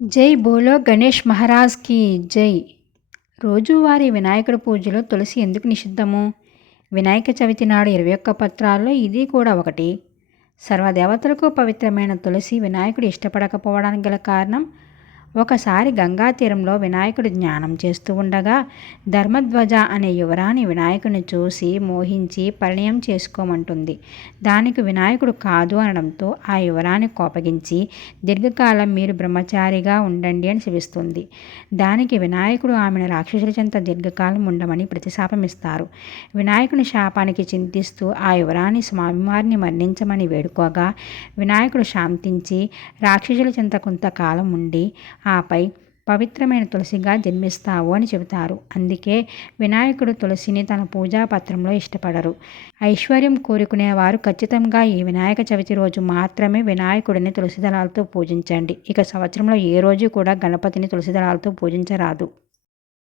జై బోలో గణేష్ మహారాజ్ కి జై. రోజువారీ వినాయకుడి పూజలో తులసి ఎందుకు నిషిద్ధము? వినాయక చవితి నాడు 21 పత్రాల్లో ఇది కూడా ఒకటి. సర్వదేవతలకు పవిత్రమైన తులసి వినాయకుడు ఇష్టపడకపోవడానికి గల కారణం, ఒకసారి గంగా తీరంలో వినాయకుడు ధ్యానం చేస్తూ ఉండగా ధర్మధ్వజ అనే యువరాణి వినాయకుడిని చూసి మోహించి పరిణయం చేసుకోమంటుంది. దానికి వినాయకుడు కాదు అనడంతో ఆ యువరాణి కోపగించి దీర్ఘకాలం మీరు బ్రహ్మచారిగా ఉండండి అని శపిస్తుంది. దానికి వినాయకుడు ఆమెను రాక్షసుల చెంత దీర్ఘకాలం ఉండమని ప్రతిశాపమిస్తారు. వినాయకుని శాపానికి చింతిస్తూ ఆ యువరాణి స్వామివారిని మరణించమని వేడుకోగా వినాయకుడు శాంతించి రాక్షసుల చెంత కొంతకాలం ఉండి ఆపై పవిత్రమైన తులసిగా జన్మిస్తావు అని చెబుతారు. అందుకే వినాయకుడు తులసిని తన పూజాపత్రంలో ఇష్టపడరు. ఐశ్వర్యం కోరుకునేవారు ఖచ్చితంగా ఈ వినాయక చవితి రోజు మాత్రమే వినాయకుడిని తులసి దళాలతో పూజించండి. ఇక సంవత్సరంలో ఏ రోజు కూడా గణపతిని తులసి దళాలతో పూజించరాదు.